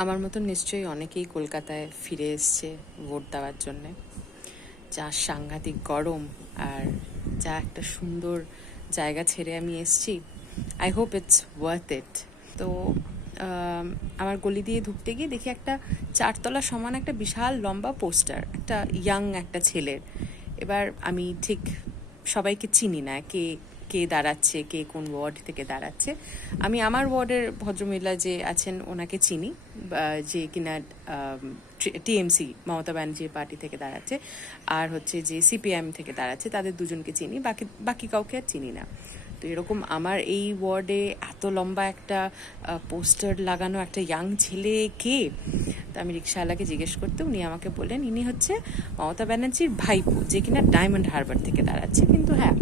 আমার মতন নিশ্চয়ই অনেকেই কলকাতায় ফিরে এসছে ভোট দেওয়ার জন্যে। যা সাংঘাতিক গরম আর যা একটা সুন্দর জায়গা ছেড়ে আমি এসছি, I hope it's worth it. তো আমার গলি দিয়ে ঢুকতে গিয়ে দেখি একটা 4 তলা সমান একটা বিশাল লম্বা পোস্টার, একটা ইয়াং একটা ছেলের। এবার আমি ঠিক সবাইকে চিনি না, কে কে দাঁড়াচ্ছে, কে কোন ওয়ার্ড থেকে দাঁড়াচ্ছে। আমি আমার ওয়ার্ডের ভদ্রমহিলা যে আছেন ওনাকে চিনি, যে কিনা টিএমসি মমতা ব্যানার্জি পার্টি থেকে দাঁড়াচ্ছে, আর হচ্ছে যে সিপিআইএম থেকে দাঁড়াচ্ছে, তাদের দুজনকে চিনি, বাকি বাকি কাউকে আর চিনি না। তো এরকম আমার এই ওয়ার্ডে এত লম্বা একটা পোস্টার লাগানো একটা ইয়াং ছেলে কে? তো আমি রিক্সাওয়ালাকে জিজ্ঞেস করতে উনি আমাকে বললেন ইনি হচ্ছে মমতা ব্যানার্জির ভাইপো, যে কিনা ডায়মন্ড হারবার থেকে দাঁড়াচ্ছে। কিন্তু হ্যাঁ,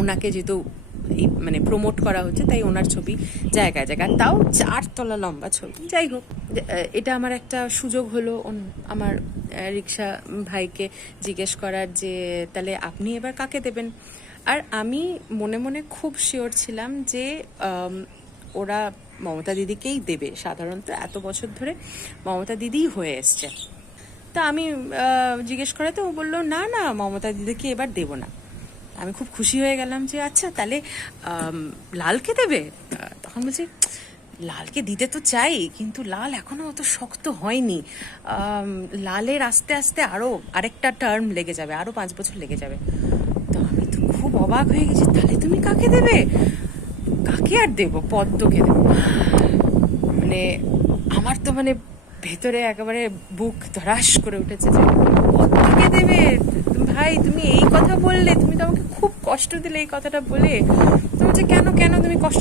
ওনাকে যেহেতু এই মানে প্রমোট করা হচ্ছে, তাই ওনার ছবি জায়গায় জায়গায়, তাও 4 তলা লম্বা ছবি। যাই হোক, এটা আমার একটা সুযোগ হলো আমার রিক্সা ভাইকে জিজ্ঞেস করার যে তাহলে আপনি এবার কাকে দেবেন। আর আমি মনে মনে খুব শিওর ছিলাম যে ওরা মমতা দিদিকেই দেবে, সাধারণত এত বছর ধরে মমতা দিদিই হয়ে এসছে। তা আমি জিজ্ঞেস করাতে ও বললো না না, মমতা দিদিকে এবার দেবো না। আমি খুব খুশি হয়ে গেলাম যে আচ্ছা তাহলে লালকে দেবে। তখন বলছি লালকে দিতে তো চাই, কিন্তু লাল এখনো অত শক্ত হয়নি। লালের আস্তে আস্তে আরো আরেকটা টার্ম লেগে যাবে, আরো 5 বছর লেগে যাবে। তো আমি তো খুব অবাক হয়ে গেছি, তাহলে তুমি কাকে দেবে? কাকে আর দেবো, পদ্মকে দেবো। মানে আমার তো মানে ভেতরে একেবারে বুক ধরাস করে উঠেছে যে পদ্মকে দেবে? ভাই তুমি এই কথা বললে, তুমি তো আমাকে খুব কষ্ট দিলে এই কথাটা বলে। তুমি যে কেন কেন তুমি কষ্ট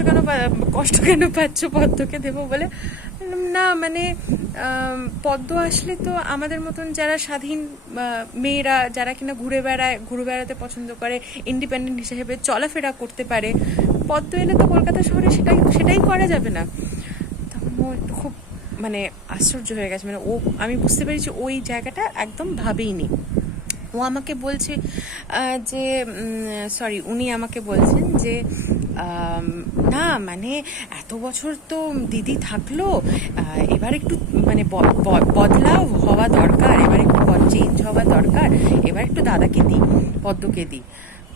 কেন পাচ্ছ পদ্মকে দেবো বলে? না মানে পদ্ম আসলে তো আমাদের মতন যারা স্বাধীন মেয়েরা, যারা কিনা ঘুরে বেড়াতে পছন্দ করে, ইন্ডিপেন্ডেন্ট হিসেবে চলাফেরা করতে পারে, পদ্ম এলে তো কলকাতা শহরে সেটাই করা যাবে না। তখন ও একটু খুব মানে আশ্চর্য হয়ে গেছে। মানে আমি বুঝতে পেরেছি ওই জায়গাটা একদম ভাবেইনি। ও আমাকে বলছে যে সরি, উনি আমাকে বলছেন যে না মানে এত বছর তো দিদি থাকলো, এবার একটু মানে বদলাও হওয়া দরকার, এবার একটু চেঞ্জ হওয়া দরকার, এবার একটু দাদাকে দিই, পদ্মকে দিই।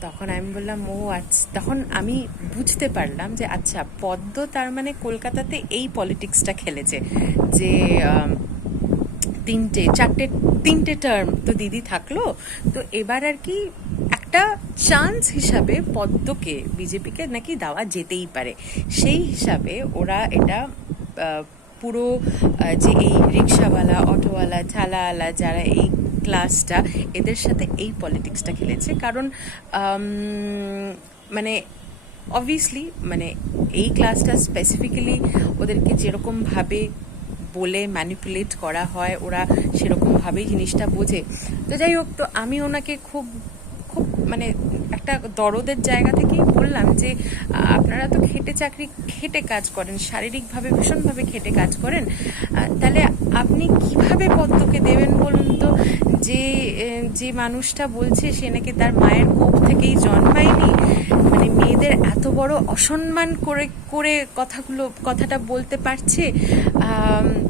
তখন আমি বললাম ও আচ্ছা। তখন আমি বুঝতে পারলাম যে আচ্ছা, পদ্ম তার মানে কলকাতাতে এই পলিটিক্সটা খেলেছে যে তিনটে টার্ম তো দিদি থাকলো, তো এবার আর কি একটা চান্স হিসাবে পদ্মকে বিজেপিকে নাকি দেওয়া যেতেই পারে। সেই হিসাবে ওরা এটা পুরো যে এই রিক্সাওয়ালা, অটোওয়ালা, ঠেলাওয়ালা যারা এই ক্লাসটা, এদের সাথে এই পলিটিক্সটা খেলেছে। কারণ মানে অবভিয়াসলি মানে এই ক্লাসটা স্পেসিফিক্যালি ওদেরকে যেরকমভাবে বলে ম্যানিপুলেট করা হয়, ওরা সেরকমভাবেই জিনিসটা বোঝে। তো যাই হোক, তো আমি ওনাকে খুব খুব মানে একটা দরদের জায়গা থেকেই বললাম যে আপনারা তো খেটে কাজ করেন, শারীরিকভাবে ভীষণভাবে খেটে কাজ করেন, তাহলে আপনি কিভাবে পদ্মকে দেবেন বলুন তো? যে যে মানুষটা বলছে সে নাকি তার মায়ের কোখ থেকেই জন্মায়নি, মানে মেয়েদের এত বড় অসম্মান করে করে কথাটা বলতে পারছে,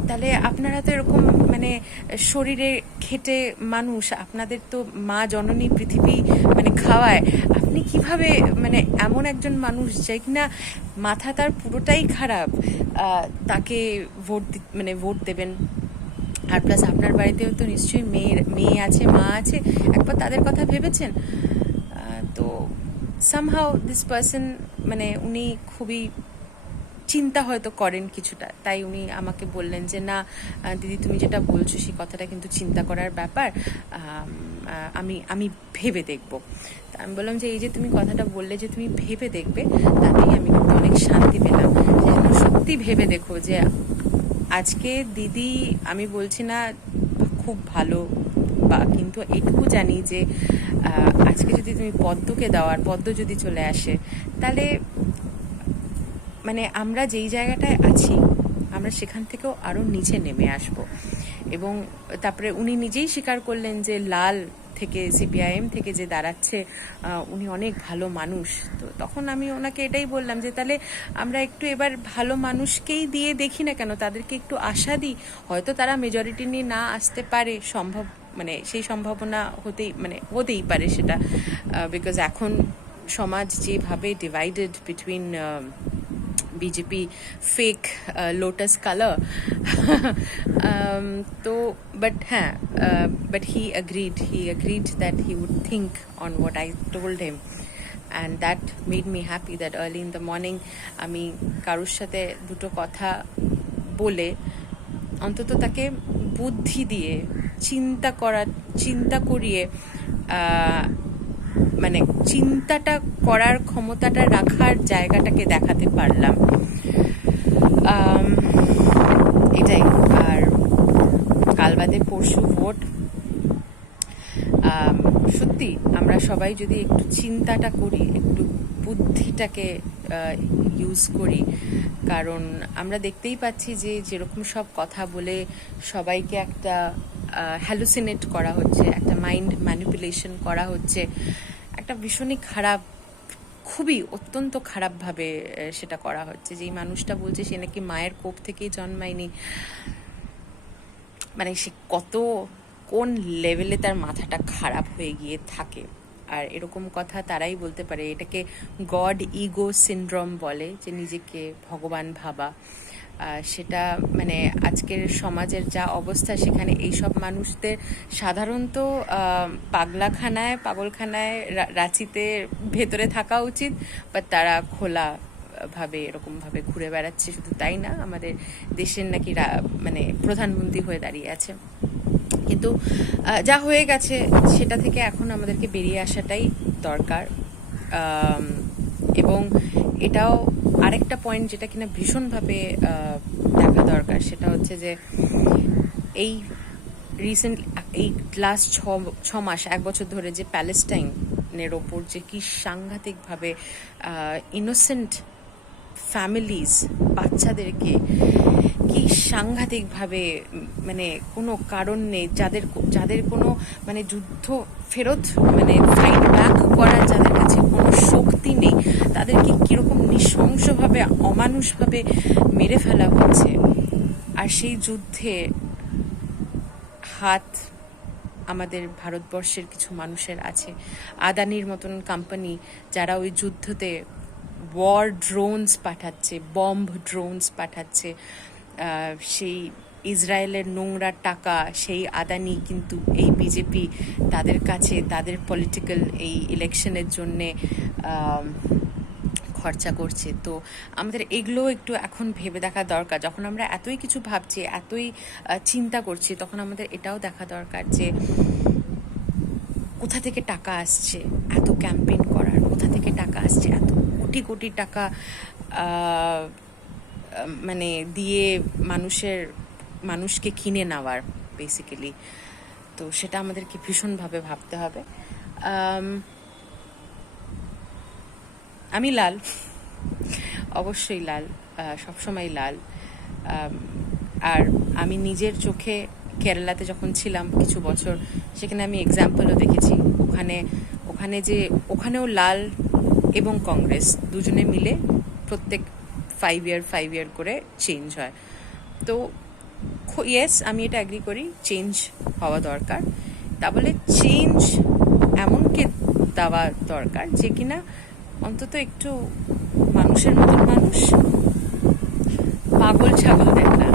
তাহলে আপনারা তো এরকম মানে শরীরে খেটে মানুষ, আপনাদের তো মা জননী পৃথিবী মানে খাওয়ায়, আপনি কিভাবে মানে এমন একজন মানুষ যে কিনা মাথা তার পুরোটাই খারাপ, তাকে ভোট দেবেন? আর প্লাস আপনার বাড়িতেও তো নিশ্চয়ই মেয়ে আছে, মা আছে, একবার তাদের কথা ভেবেছেন? তো সামহাউ দিস পার্সন মানে উনি খুবই চিন্তা হয়তো করেন কিছুটা, তাই উনি আমাকে বললেন যে না দিদি, তুমি যেটা বলছো সেই কথাটা কিন্তু চিন্তা করার ব্যাপার, আমি আমি ভেবে দেখবো। তা আমি বললাম যে এই যে তুমি কথাটা বললে যে তুমি ভেবে দেখবে, তাতেই আমি কিন্তু অনেক শান্তি পেলাম। যেন সত্যি ভেবে দেখো যে আজকে দিদি, আমি বলছি না খুব ভালো, বা কিন্তু এইটুকু জানি যে আজকে যদি তুমি পদ্মকে দাও আর পদ্ম যদি চলে আসে, তাহলে মানে আমরা যেই জায়গাটায় আছি আমরা সেখান থেকেও আরও নিচে নেমে আসব। এবং তারপরে উনি নিজেই স্বীকার করলেন যে লাল থেকে সিপিআইএম থেকে যে দাঁড়াচ্ছে উনি অনেক ভালো মানুষ। তো তখন আমি ওনাকে এটাই বললাম যে তাহলে আমরা একটু এবার ভালো মানুষকেই দিয়ে দেখি না কেন, তাদেরকে একটু আশা দিই, হয়তো তারা মেজরিটি নিয়ে না আসতে পারে, সম্ভব মানে সেই সম্ভাবনা হতেই পারে সেটা, বিকজ এখন সমাজ যেভাবে divided between BJP fake lotus colour, তো বাট হ্যাঁ, but he agreed that he would think on what I told him, and that made me happy that early in the morning আমি কারোর সাথে দুটো কথা বলে অন্তত তাকে বুদ্ধি দিয়ে চিন্তা করিয়ে মানে চিন্তাটা করার ক্ষমতাটা রাখার জায়গাটাকে দেখাতে পারলাম, এটাই। আর কাল বাদে পরশু ভোট, সত্যি আমরা সবাই যদি একটু চিন্তাটা করি, একটু বুদ্ধিটাকে ইউজ করি, কারণ আমরা দেখতেই পাচ্ছি যে যেরকম সব কথা বলে সবাইকে একটা হ্যালুসিনেট করা হচ্ছে, একটা মাইন্ড ম্যানিপুলেশন করা হচ্ছে, একটা ভীষণই খারাপ, খুবই অত্যন্ত খারাপভাবে সেটা করা হচ্ছে। যেই মানুষটা বলছে সে নাকি মায়ের কোপ থেকেই জন্মায়নি, মানে সে কোন লেভেলে তার মাথাটা খারাপ হয়ে গিয়ে থাকে। আর এরকম কথা তারাই বলতে পারে, এটাকে গড ইগো সিনড্রোম বলে, যে নিজেকে ভগবান ভাবা। সেটা মানে আজকের সমাজের যা অবস্থা, সেখানে এইসব মানুষদের সাধারণত পাগলখানায় রাঁচিতে ভেতরে থাকা উচিত, বা তারা খোলা ভাবে এরকমভাবে ঘুরে বেড়াচ্ছে। শুধু তাই না, আমাদের দেশের নাকি মানে প্রধানমন্ত্রী হয়ে দাঁড়িয়ে আছে। কিন্তু যা হয়ে গেছে সেটা থেকে এখন আমাদেরকে বেরিয়ে আসাটাই দরকার। এবং এটাও আরেকটা পয়েন্ট যেটা কিনা ভীষণভাবে দেখা দরকার, সেটা হচ্ছে যে এই লাস্ট 6 মাস 1 বছর ধরে যে প্যালেস্টাইনের ওপর যে কি সাংঘাতিকভাবে ইনোসেন্ট ফ্যামিলিজ, বাচ্চাদেরকে কি সাংঘাতিকভাবে মানে কোনো কারণ নেই, যাদের কোনো মানে যুদ্ধ ফেরত মানে ফাইট ব্যাক করার যাদের কাছে কোনো শক্তি নেই, তাদেরকে কীরকম নৃশংসভাবে অমানুষভাবে মেরে ফেলা হচ্ছে। আর সেই যুদ্ধে হাত আমাদের ভারতবর্ষের কিছু মানুষের আছে, আদানির মতন কোম্পানি যারা ওই যুদ্ধতে ওয়ার ড্রোনস পাঠাচ্ছে, বম্ব ড্রোনস পাঠাচ্ছে। সেই ইসরায়েলের নোংরা টাকা সেই আদানি কিন্তু এই বিজেপি তাদের কাছে তাদের পলিটিক্যাল এই ইলেকশনের জন্যে খরচা করছে। তো আমাদের এগুলো একটু এখন ভেবে দেখা দরকার। যখন আমরা এতই কিছু ভাবছি, এতই চিন্তা করছি, তখন আমাদের এটাও দেখা দরকার যে কোথা থেকে টাকা আসছে এত ক্যাম্পেইন করার, কোথা থেকে টাকা আসছে এত কোটি কোটি টাকা মানে দিয়ে মানুষকে কিনে নেওয়ার বেসিক্যালি। তো সেটা আমাদেরকে ভীষণভাবে ভাবতে হবে। আমি লাল, অবশ্যই লাল, সবসময় লাল। আর আমি নিজের চোখে কেরালাতে যখন ছিলাম কিছু বছর, সেখানে আমি এক্সাম্পলও দেখেছি। ওখানেও লাল এবং কংগ্রেস দুজনে মিলে প্রত্যেক 5 ইয়ার করে চেঞ্জ হয়। তো ইয়েস, আমি এটা অ্যাগ্রি করি, চেঞ্জ হওয়া দরকার। তা বলে চেঞ্জ এমনকে দেওয়া দরকার যে কিনা অন্তত একটু মানুষের মতন মানুষ, পাগল ছাগল দেখ না।